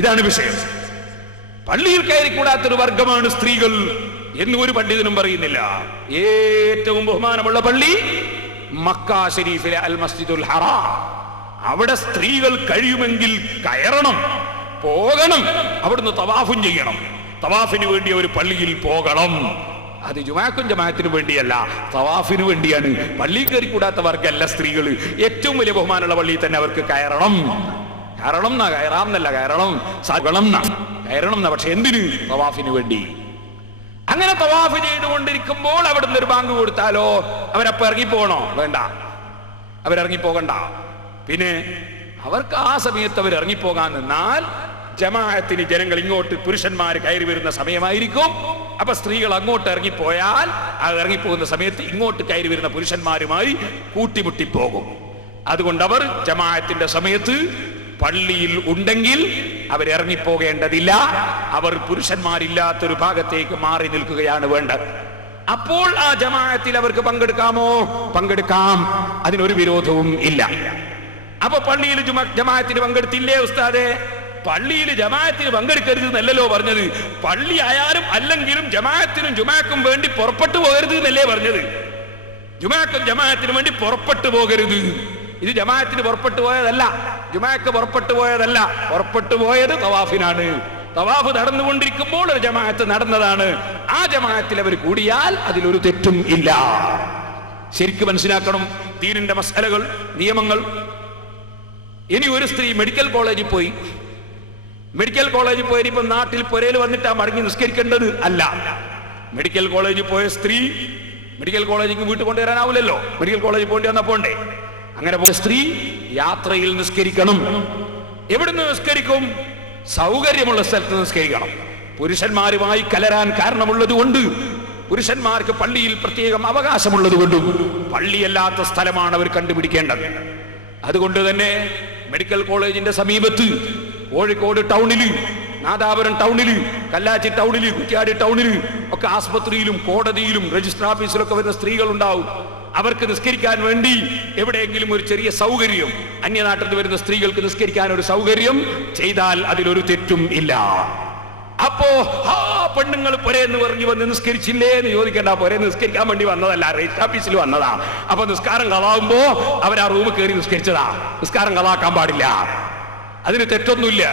ഇതാണ് വിഷയം. പള്ളിയിൽ കയറിക്കൂടാത്തൊരു വർഗമാണ് സ്ത്രീകൾ എന്ന് ഒരു പണ്ഡിതനും പറയുന്നില്ല. ഏറ്റവും ബഹുമാനമുള്ള പള്ളി മക്ക ഷരീഫിലെ അൽ മസ്ജിദുൽ ഹറാം. അവിടെ സ്ത്രീകൾ കഴിയുമെങ്കിൽ കയറണം, പോകണം, അവിടുന്ന് തവാഫും ചെയ്യണം. തവാഫിന് വേണ്ടി ഒരു പള്ളിയിൽ പോകണം. അത് ജുമാക്കും ജമാഅത്തിനു വേണ്ടിയല്ല, തവാഫിന് വേണ്ടിയാണ്. പള്ളി കയറി കൂടാത്ത വർഗമല്ല സ്ത്രീകൾ. ഏറ്റവും വലിയ ബഹുമാനമുള്ള പള്ളിയിൽ തന്നെ അവർക്ക് കയറണം. കയറണം എന്നാ, കയറാമെന്നല്ല, കയറണം കയറണം എന്നാ. പക്ഷെ എന്തിന്? തവാഫിന് വേണ്ടി. അങ്ങനെ തവാഫ് ചെയ്തുകൊണ്ടിരിക്കുമ്പോൾ അവിടുന്ന് ഒരു ബാങ്ക് കൊടുത്താലോ അവരപ്പ ഇറങ്ങിപ്പോകണോ? വേണ്ട, അവരിറങ്ങിപ്പോകണ്ട. പിന്നെ അവർക്ക് ആ സമയത്ത് അവർ ഇറങ്ങിപ്പോകാൻ നിന്നാൽ ജമാഅത്തിന് ജനങ്ങൾ ഇങ്ങോട്ട് പുരുഷന്മാർ കയറി വരുന്ന സമയമായിരിക്കും. അപ്പൊ സ്ത്രീകൾ അങ്ങോട്ട് ഇറങ്ങിപ്പോയാൽ ആ ഇറങ്ങിപ്പോകുന്ന സമയത്ത് ഇങ്ങോട്ട് കയറി വരുന്ന പുരുഷന്മാരുമായി കൂട്ടിമുട്ടിപ്പോകും. അതുകൊണ്ട് അവർ ജമാഅത്തിന്റെ സമയത്ത് പള്ളിയിൽ ഉണ്ടെങ്കിൽ അവരിറങ്ങിപ്പോകേണ്ടതില്ല. അവർ പുരുഷന്മാരില്ലാത്തൊരു ഭാഗത്തേക്ക് മാറി നിൽക്കുകയാണ് വേണ്ടത്. അപ്പോൾ ആ ജമാഅത്തിൽ അവർക്ക് പങ്കെടുക്കാമോ? പങ്കെടുക്കാം, അതിനൊരു വിരോധവും ഇല്ല. അപ്പൊ പള്ളിയിൽ ജമാഅത്തിന് പങ്കെടുത്തില്ലേ ഉസ്താദേ? പള്ളിയിൽ ജമാഅത്തിന് പങ്കെടുക്കരുത് എന്നല്ലല്ലോ പറഞ്ഞത്. പള്ളി ആയാലും അല്ലെങ്കിലും ജമാഅത്തിനും ജുമാക്കും വേണ്ടി പുറപ്പെട്ടു പോകരുത് എന്നല്ലേ പറഞ്ഞത്. ജുമാക്കും ജമാഅത്തിനും വേണ്ടി പുറപ്പെട്ടു പോകരുത്. ഇത് ജമാഅത്തിന് പുറപ്പെട്ടു പോയതല്ല, ജുമാക്ക് പുറപ്പെട്ടു പോയതല്ല. പുറപ്പെട്ടു പോയത് തവാഫിനാണ്. തവാഫ് നടന്നുകൊണ്ടിരിക്കുമ്പോൾ ഒരു ജമാഅത്ത് നടന്നതാണ്. ആ ജമാഅത്തിൽ അവർ കൂടിയാൽ അതിലൊരു തെറ്റും ഇല്ല. ശരിക്കും മനസ്സിലാക്കണം ദീനിന്റെ മസലകൾ, നിയമങ്ങൾ. ഇനി ഒരു സ്ത്രീ മെഡിക്കൽ കോളേജിൽ പോയി, മെഡിക്കൽ കോളേജിൽ പോയി ഇപ്പൊ നാട്ടിൽ പുരയിൽ വന്നിട്ടാ മടങ്ങി നിസ്കരിക്കേണ്ടത് അല്ല. മെഡിക്കൽ കോളേജിൽ പോയ സ്ത്രീ മെഡിക്കൽ കോളേജിൽ വീട്ടിൽ കൊണ്ടുവരാനാവില്ലല്ലോ, മെഡിക്കൽ കോളേജിൽ പോകേണ്ടി വന്നാ പോണ്ടേ. അങ്ങനെ പോയ സ്ത്രീ യാത്രയിൽ നിസ്കരിക്കണം. എവിടുന്ന് നിസ്കരിക്കും? സൗകര്യമുള്ള സ്ഥലത്ത് നിസ്കരിക്കണം. പുരുഷന്മാരുമായി കലരാൻ കാരണമുള്ളത് കൊണ്ട്, പുരുഷന്മാർക്ക് പള്ളിയിൽ പ്രത്യേകം അവകാശമുള്ളത് കൊണ്ടും പള്ളിയല്ലാത്ത സ്ഥലമാണ് അവർ കണ്ടുപിടിക്കേണ്ടത്. അതുകൊണ്ട് തന്നെ മെഡിക്കൽ കോളേജിന്റെ സമീപത്ത് കോഴിക്കോട് ടൗണില്, നാദാപുരം ടൗണില്, കല്ലാച്ചി ടൗണില്, കുറ്റ്യാടി ടൗണില് ഒക്കെ ആസ്പത്രിയിലും കോടതിയിലും രജിസ്റ്റർ ഓഫീസിലൊക്കെ വരുന്ന സ്ത്രീകൾ ഉണ്ടാവും. അവർക്ക് നിസ്കരിക്കാൻ വേണ്ടി എവിടെയെങ്കിലും ഒരു ചെറിയ സൗകര്യം, അന്യനാട്ടിൽ വരുന്ന സ്ത്രീകൾക്ക് നിസ്കരിക്കാൻ ഒരു സൗകര്യം ചെയ്താൽ അതിലൊരു തെറ്റും ഇല്ല. അപ്പോ പെണ്ണുങ്ങൾ പൊരേന്ന് പറഞ്ഞു വന്ന് നിസ്കരിച്ചില്ലേ എന്ന് ചോദിക്കേണ്ട. പൊരേ നിസ്കരിക്കാൻ വേണ്ടി വന്നതല്ല, രജിസ്റ്റർ ഓഫീസിൽ വന്നതാ. അപ്പൊ നിസ്കാരം കളാവുമ്പോ അവർ ആ റൂമിൽ കയറി നിസ്കരിച്ചതാ. നിസ്കാരം കളാക്കാൻ പാടില്ല, അതിന് തെറ്റൊന്നുമില്ല.